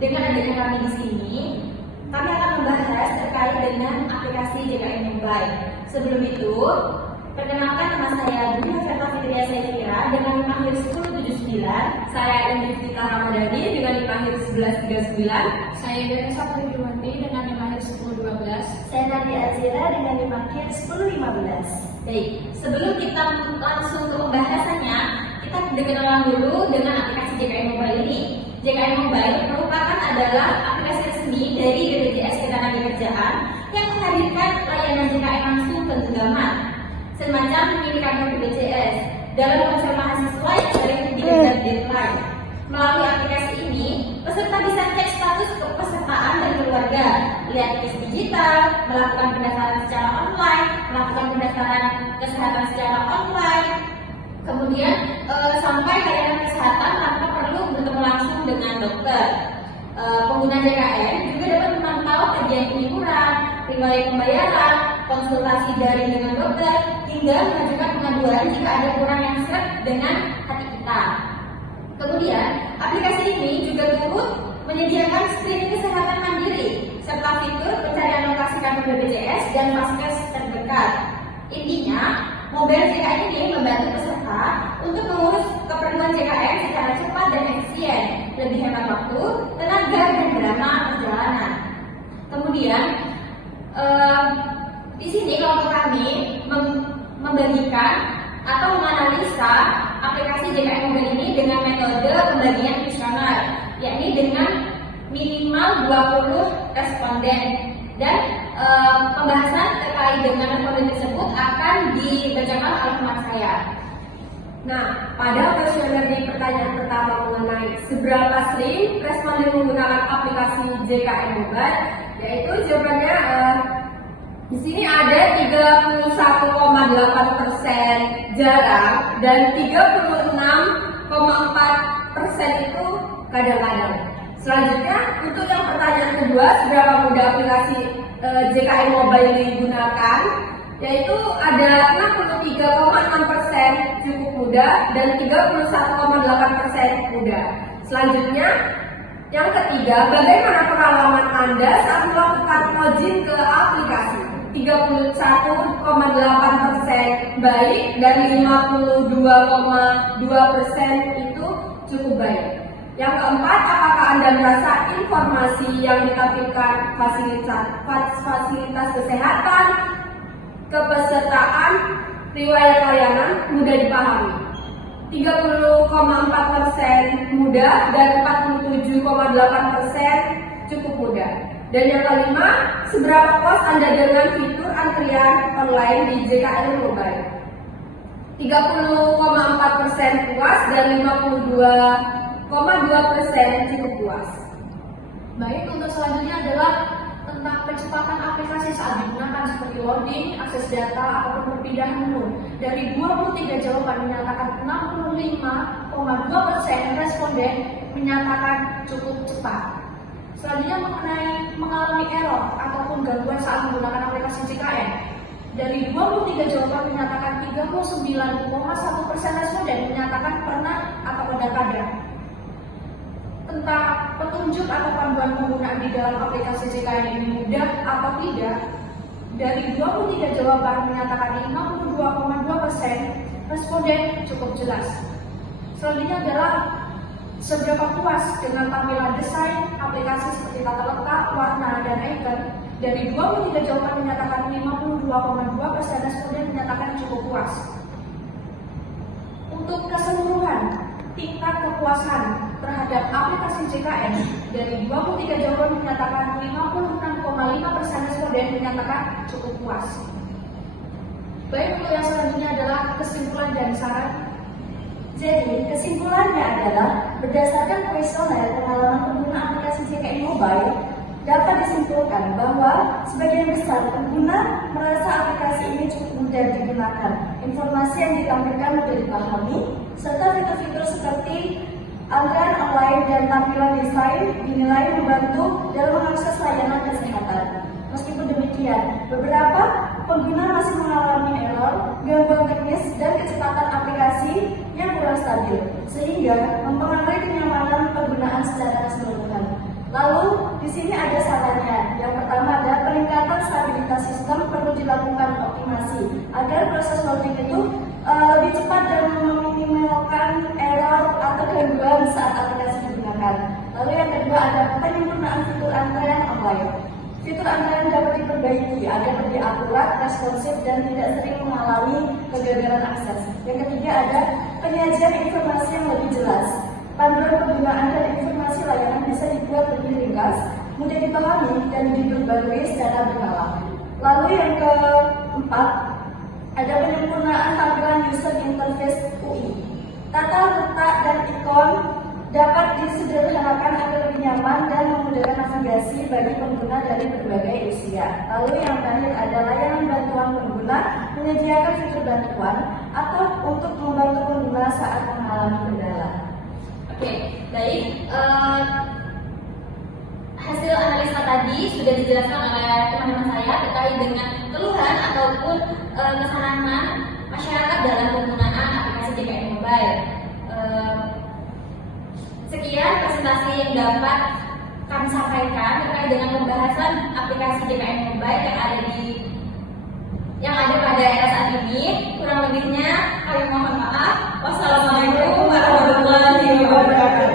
Dengan adanya kami di sini, kami akan membahas terkait dengan aplikasi JKN Mobile. Sebelum itu, perkenalkan nama saya Dwi Noverta Fitria Saifira dengan NIM akhir 1079. Saya Indri Fitri Ramadhani dengan NIM akhir 1139. Saya Vanessa Putri dengan NIM akhir 1012. Saya Nadia Azira dengan NIM akhir 1015. Baik, sebelum kita langsung ke pembahasannya, kita kenalan dulu dengan aplikasi JKN Mobile ini. JKN Mobile merupakan adalah aplikasi resmi dari BPJS Ketenagakerjaan yang menghadirkan layanan JKN langsung ke genggaman, semacam mini kantor BPJS dalam ponsel mahasiswa yang sering dikejar deadline. Melalui aplikasi ini, peserta bisa cek status kepesertaan dan keluarga, lihat tes digital, melakukan pendaftaran secara online, melakukan pendaftaran kesehatan secara online, kemudian sampai layanan kesehatan tanpa perlu bertemu langsung dengan dokter. Pengguna JKN juga dapat memantau tagihan pengiuran, riwayat pembayaran, konsultasi daring dengan dokter, hingga mengajukan pengaduan jika ada kurang yang seret dengan hati kita. Kemudian, aplikasi ini juga turut menyediakan screening kesehatan mandiri serta fitur pencarian lokasi kantor BPJS dan vaskes terdekat. Intinya, mobile JKN ini membantu peserta untuk mengurus keperluan JKN secara cepat dan efisien, lebih hemat waktu, tenaga, dan drama perjalanan. Kemudian, di sini kelompok kami membagikan atau menganalisa aplikasi JKN Mobile ini dengan metode pembagian kuesioner, yakni dengan minimal 20 responden, dan pembahasan terkait dengan responden tersebut akan dibacakan oleh teman saya. Nah, pada kuesioner di pertanyaan pertama mengenai seberapa sering responden menggunakan aplikasi JKN Mobile, yaitu jawabannya di sini ada 31,8% jarang dan 36,4% itu kadang-kadang. Selanjutnya, untuk yang pertanyaan kedua, seberapa mudah aplikasi JKN Mobile digunakan, yaitu ada 63,6% cukup mudah dan 31,8% mudah. Selanjutnya, yang ketiga, bagaimana pengalaman Anda saat melakukan login ke aplikasi? 31,8% baik dan 52,2% itu cukup baik. Yang keempat, apakah Anda merasa informasi yang ditampilkan fasilitas kesehatan, kepesertaan, riwayat layanan mudah dipahami? 30,4% mudah dan 47,8% cukup mudah. Dan yang kelima, seberapa puas Anda dengan fitur antrian online di JKN Mobile? 30,4% puas dan 52,2% cukup puas. Baik, untuk selanjutnya adalah tentang percepatan aplikasi saat digunakan seperti loading, akses data, ataupun perpindahan menu. Dari 23 jawaban menyatakan 65,2% responden menyatakan cukup cepat. Selanjutnya mengalami error ataupun gangguan saat menggunakan aplikasi JKN. Dari 23 jawaban menyatakan 39,1% responden menyatakan pernah atau kadang-kadang. Tentang petunjuk atau panduan penggunaan di dalam aplikasi JKN ini mudah atau tidak, dari 23 jawaban menyatakan 52,2% responden cukup jelas. Selanjutnya adalah seberapa puas dengan tampilan desain aplikasi seperti tata letak, warna, dan icon. Dari 23 jawaban menyatakan 52,2% responden menyatakan cukup puas. Untuk keseluruhan tingkat kepuasan terhadap aplikasi JKN, dari 23 jawaban menyatakan 56,5% responden menyatakan cukup puas. Baik, untuk yang selanjutnya adalah kesimpulan dan saran. Jadi, kesimpulannya adalah berdasarkan kuesioner pengalaman pengguna aplikasi JKN Mobile, dapat disimpulkan bahwa sebagian besar pengguna merasa aplikasi ini cukup mudah digunakan. Informasi yang ditampilkan mudah dipahami, serta fitur-fitur seperti antrian online dan tampilan desain dinilai membantu dalam mengakses layanan kesehatan. Meskipun demikian, beberapa pengguna masih mengalami error, gangguan teknis, dan kecepatan aplikasi yang kurang stabil, sehingga mempengaruhi kenyamanan penggunaan secara keseluruhan. agar proses loading itu lebih cepat dan meminimalkan error atau gangguan saat aplikasi digunakan. Lalu yang kedua ada penyempurnaan fitur antrean online. Fitur antrean dapat diperbaiki agar lebih akurat, responsif, dan tidak sering mengalami kegagalan akses. Yang ketiga ada penyajian informasi yang lebih jelas. Panduan penggunaan dan informasi layanan bisa dibuat lebih ringkas, mudah dipahami, dan diperbarui secara berkala. Lalu yang keempat, ada penyempurnaan tampilan user interface UI. Tata letak dan ikon dapat disederhanakan agar lebih nyaman dan memudahkan navigasi bagi pengguna dari berbagai usia. Lalu yang terakhir ada layanan bantuan pengguna, menyediakan fitur bantuan atau untuk membantu pengguna saat mengalami kendala. Oke, baik. Hasil analisa tadi sudah dijelaskan oleh teman-teman saya terkait dengan keluhan ataupun kesenangan masyarakat dalam penggunaan aplikasi JKN Mobile. Sekian presentasi yang dapat kami sampaikan terkait dengan pembahasan aplikasi JKN Mobile yang ada pada era saat ini. Kurang lebihnya kami mohon maaf. Wassalamualaikum warahmatullahi wabarakatuh.